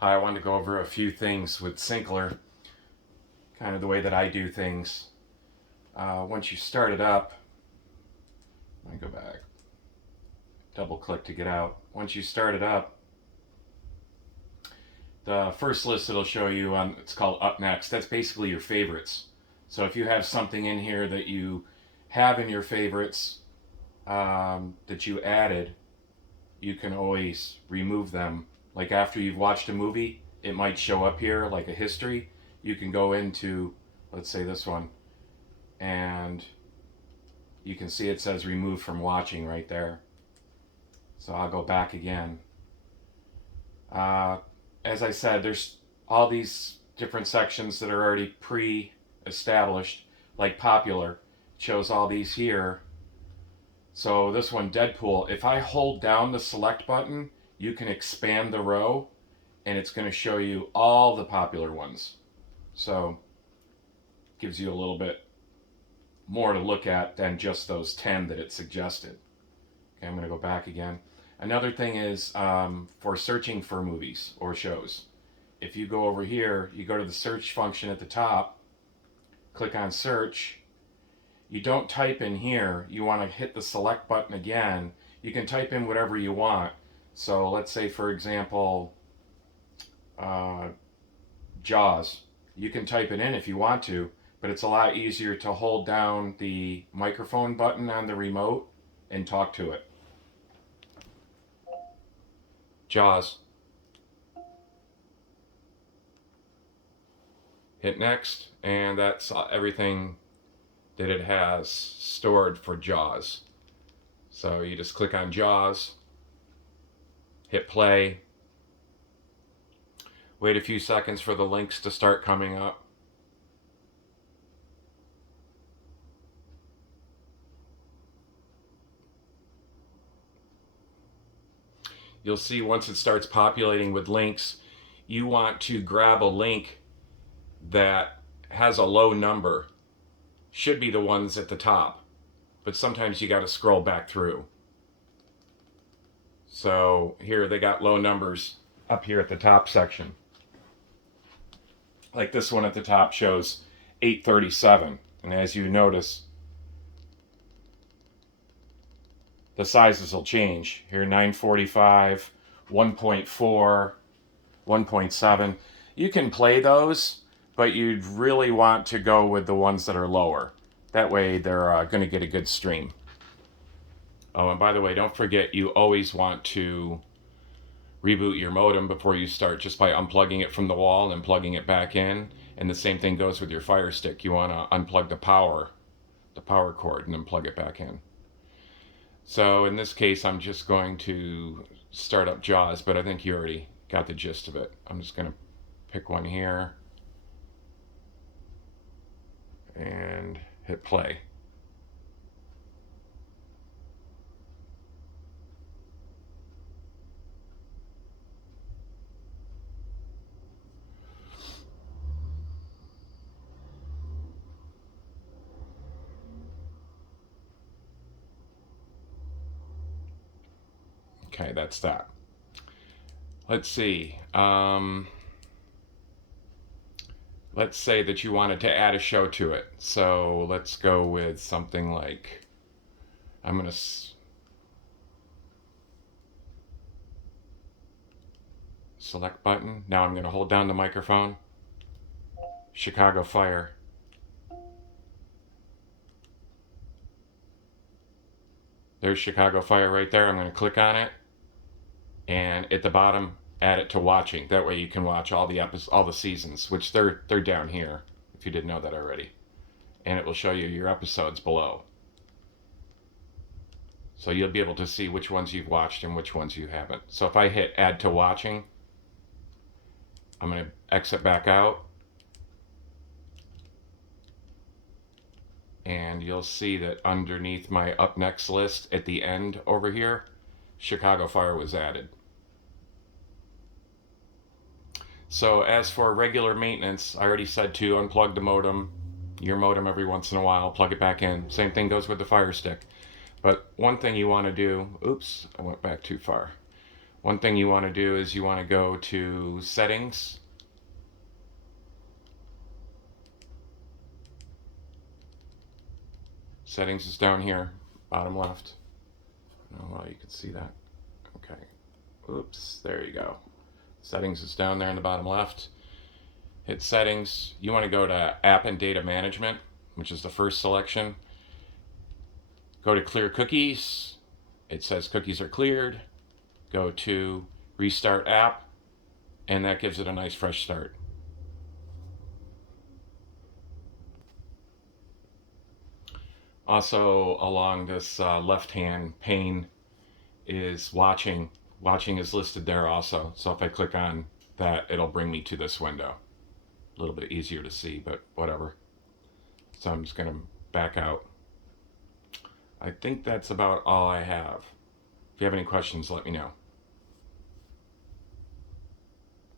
Hi, I wanted to go over a few things with Syncler, kind of the way that I do things. Once you start it up, let me go back, double click to get out. Once you start it up, the first list it'll show you on, it's called Up Next. That's basically your favorites. So if you have something in here that you have in your favorites that you added, you can always remove them. Like after you've watched a movie, it might show up here like a history. You can go into, let's say this one, and you can see it says remove from watching right there. So I'll go back again. As I said, there's all these different sections that are already pre-established, like popular. It shows all these here. So this one, Deadpool, if I hold down the select button, you can expand the row and it's going to show you all the popular ones. So gives you a little bit more to look at than just those 10 that it suggested. Okay, I'm going to go back again. Another thing is for searching for movies or shows. If you go over here, you go to the search function at the top, click on search. You don't type in here. You want to hit the select button again. You can type in whatever you want. So let's say, for example, Jaws. You can type it in if you want to, but it's a lot easier to hold down the microphone button on the remote and talk to it. Jaws. Hit next, and that's everything that it has stored for Jaws. So you just click on Jaws, hit play, wait a few seconds for the links to start coming up. You'll see once it starts populating with links, you want to grab a link that has a low number. Should be the ones at the top, but sometimes you got to scroll back through. So here they got low numbers up here at the top section. Like this one at the top shows 837, and as you notice, the sizes will change. Here 945, 1.4, 1.7. You can play those, but you'd really want to go with the ones that are lower. That way they're going to get a good stream. Oh, and by the way, don't forget you always want to reboot your modem before you start, just by unplugging it from the wall and plugging it back in. And the same thing goes with your Fire Stick. You want to unplug the power cord, and then plug it back in. So in this case, I'm just going to start up Jaws, but I think you already got the gist of it. I'm just going to pick one here and hit play. Okay, that's that. Let's see. Let's say that you wanted to add a show to it. So let's go with something like, I'm going to select button. Now I'm going to hold down the microphone. Chicago Fire. There's Chicago Fire right there. I'm going to click on it, and at the bottom, add it to watching. That way you can watch all the all the seasons, which they're down here, if you didn't know that already. And it will show you your episodes below. So you'll be able to see which ones you've watched and which ones you haven't. So if I hit add to watching, I'm going to exit back out. And you'll see that underneath my up next list at the end over here, Chicago Fire was added. So as for regular maintenance, I already said to unplug the modem, your modem every once in a while, plug it back in. Same thing goes with the Fire Stick. But one thing you want to do, oops, I went back too far. One thing you want to do is you want to go to settings. Settings is down here, bottom left. Oh, well, you can see that. Okay. Oops, there you go. Settings is down there in the bottom left. Hit settings. You want to go to app and data management, which is the first selection. Go to clear cookies. It says cookies are cleared. Go to restart app, and that gives it a nice fresh start. Also, along this left-hand pane is watching. Watching is listed there also. So if I click on that, it'll bring me to this window. A little bit easier to see, but whatever. So I'm just going to back out. I think that's about all I have. If you have any questions, let me know.